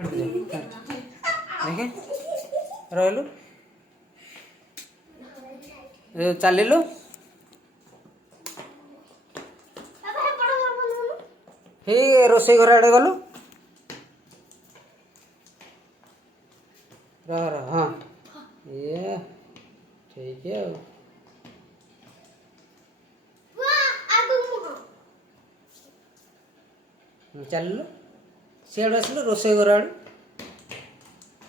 देखे रहलु चलिलु हे रोसई घर आड़े गलु रह हाँ ये ठीक है चलिलु सियाड़ आसलु रोसई घर आड़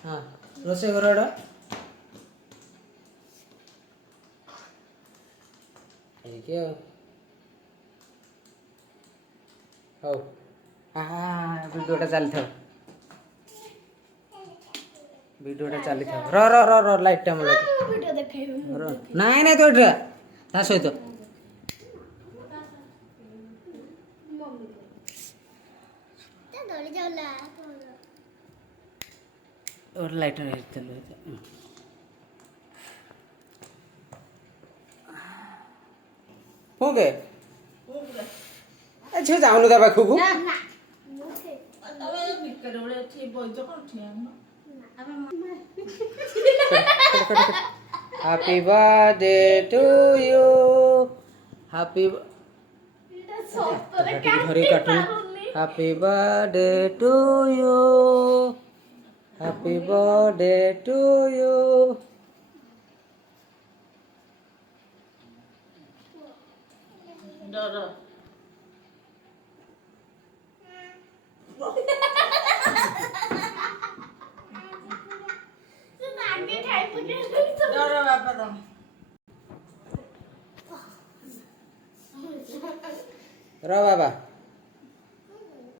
हाँ रोसई घर आड़ ठीक है हौ हाँ वीडियोटा चली था वीडियोटा चली था र र र र लाइट टाइम लगे नाई नाई तो एटा ता सहित और लाइटर चलो होगे अच्छा जाऊनु ता पाखकु happy birthday to you happy हरी cartoon happy birthday to you happy birthday to you र बाबा